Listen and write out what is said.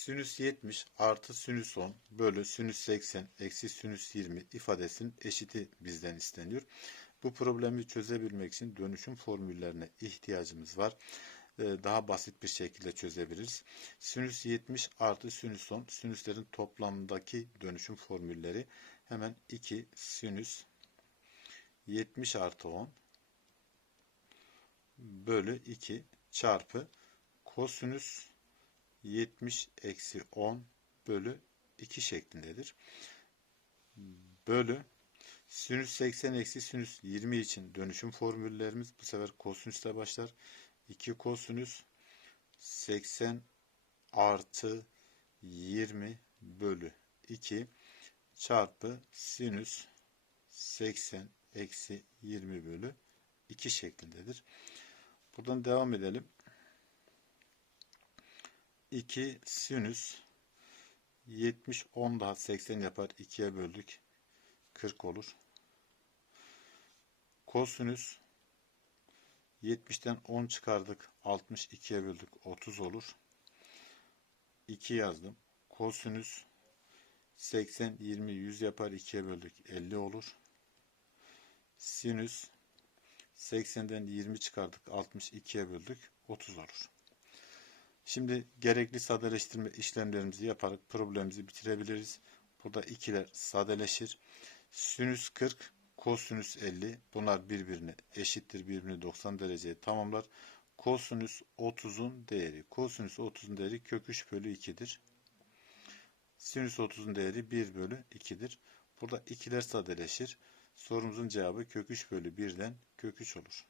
Sinüs 70 artı sinüs 10 bölü sinüs 80 eksi sinüs 20 ifadesinin eşiti bizden isteniyor. Bu problemi çözebilmek için dönüşüm formüllerine ihtiyacımız var. Ee, Daha basit bir şekilde çözebiliriz. Sinüs 70 artı sinüs 10 sinüslerin toplamındaki dönüşüm formülleri hemen 2 sinüs 70 artı 10 bölü 2 çarpı kosinüs 70 eksi 10 bölü 2 şeklindedir. Bölü sinüs 80 eksi sinüs 20 için dönüşüm formüllerimiz bu sefer kosinüsle başlar. 2 kosinüs 80 artı 20 bölü 2 çarpı sinüs 80 eksi 20 bölü 2 şeklindedir. Buradan devam edelim. 2 sinüs 70 10 daha 80 yapar. 2'ye böldük. 40 olur. Kosinüs 70'ten 10 çıkardık. 62'ye böldük. 30 olur. 2 yazdım. Kosinüs 80 20 100 yapar. 2'ye böldük. 50 olur. Sinüs 80'den 20 çıkardık. 62'ye böldük. 30 olur. Şimdi gerekli sadeleştirme işlemlerimizi yaparak problemimizi bitirebiliriz. Burada ikiler sadeleşir. Sinüs 40, kosinüs 50. Bunlar birbirine eşittir. Birbirini 90 dereceye tamamlar. Kosinüs 30'un değeri. Kosinüs 30'un değeri kök 3 bölü 2'dir. Sinüs 30'un değeri 1 bölü 2'dir. Burada ikiler sadeleşir. Sorumuzun cevabı kök 3 bölü 1'den kök 3 olur.